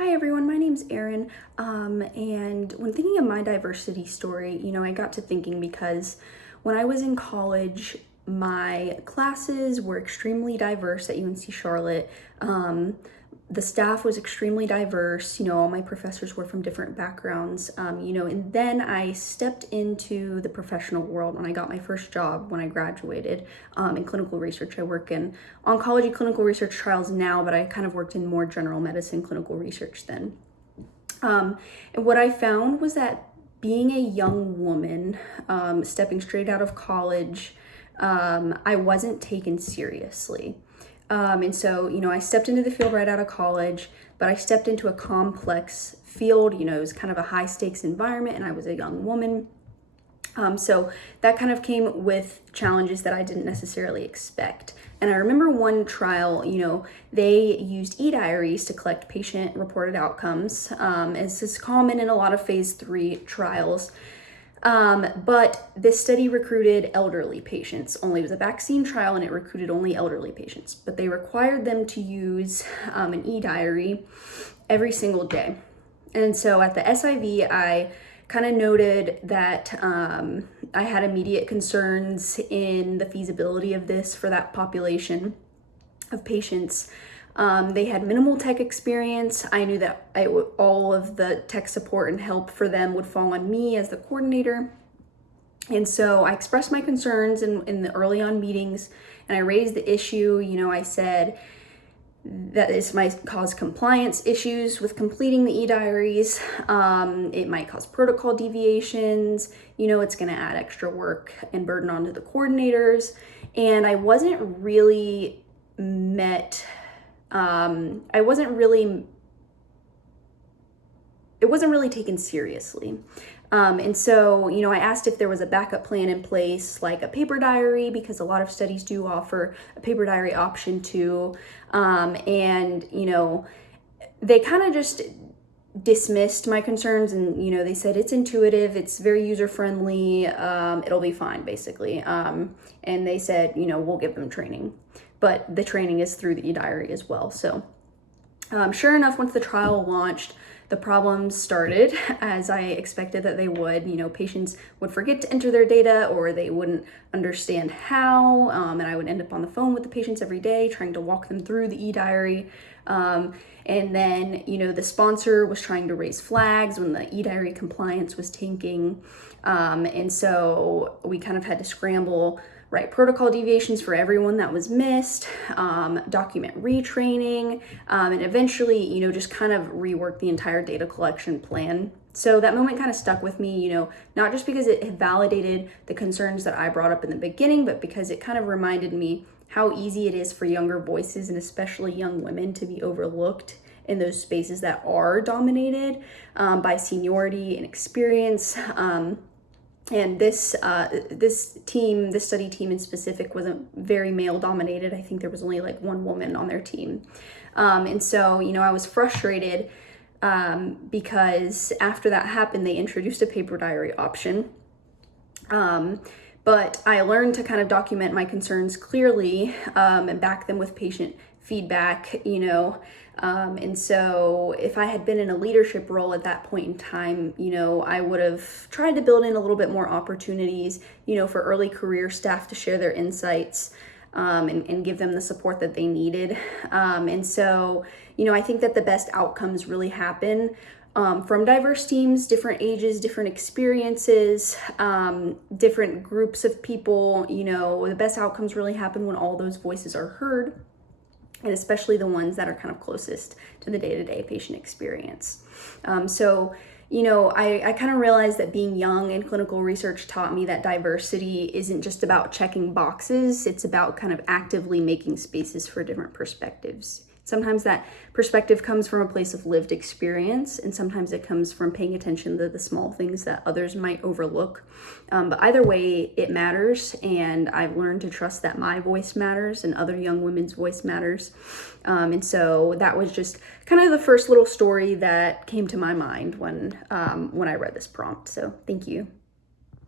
Hi everyone, my name's Erin, and when thinking of my diversity story, I got to thinking because when I was in college, my classes were extremely diverse at UNC Charlotte. The staff was extremely diverse, all my professors were from different backgrounds, and then I stepped into the professional world when I got my first job when I graduated in clinical research. I work in oncology clinical research trials now, but I kind of worked in more general medicine clinical research then. And what I found was that being a young woman, stepping straight out of college, I wasn't taken seriously. And so, I stepped into the field right out of college, but I stepped into a complex field. It was kind of a high stakes environment, and I was a young woman. So that kind of came with challenges that I didn't necessarily expect. And I remember one trial, they used e-diaries to collect patient reported outcomes, as is common in a lot of phase 3 trials. But this study recruited elderly patients only. It was a vaccine trial and it recruited only elderly patients, but they required them to use an e-diary every single day. And so at the SIV, I kind of noted that I had immediate concerns in the feasibility of this for that population of patients. They had minimal tech experience. I knew that all of the tech support and help for them would fall on me as the coordinator. And so I expressed my concerns in the early on meetings, and I raised the issue. I said that this might cause compliance issues with completing the e-diaries. It might cause protocol deviations. It's going to add extra work and burden onto the coordinators. And I wasn't really it wasn't really taken seriously. And so, I asked if there was a backup plan in place, like a paper diary, because a lot of studies do offer a paper diary option too. And, they kind of just dismissed my concerns, and, they said it's intuitive, it's very user-friendly, it'll be fine, basically. And they said, we'll give them training. But the training is through the e-diary as well. So sure enough, once the trial launched, the problems started as I expected that they would. Patients would forget to enter their data, or they wouldn't understand how, and I would end up on the phone with the patients every day trying to walk them through the e-diary. And then, the sponsor was trying to raise flags when the e-diary compliance was tanking. And so we kind of had to scramble, write protocol deviations for everyone that was missed, document retraining, and eventually, just kind of rework the entire data collection plan. So that moment kind of stuck with me, not just because it validated the concerns that I brought up in the beginning, but because it kind of reminded me how easy it is for younger voices, and especially young women, to be overlooked in those spaces that are dominated by seniority and experience. And this study team in specific wasn't very male dominated. I think there was only like one woman on their team. And so, I was frustrated because after that happened, they introduced a paper diary option. But I learned to kind of document my concerns clearly and back them with patient feedback, and so if I had been in a leadership role at that point in time, I would have tried to build in a little bit more opportunities, for early career staff to share their insights and give them the support that they needed. And so, I think that the best outcomes really happen from diverse teams, different ages, different experiences, different groups of people. The best outcomes really happen when all those voices are heard, and especially the ones that are kind of closest to the day-to-day patient experience. So, I kind of realized that being young in clinical research taught me that diversity isn't just about checking boxes, it's about kind of actively making spaces for different perspectives. Sometimes that perspective comes from a place of lived experience, and sometimes it comes from paying attention to the small things that others might overlook. But either way, it matters, and I've learned to trust that my voice matters and other young women's voice matters. And so that was just kind of the first little story that came to my mind when I read this prompt. So thank you.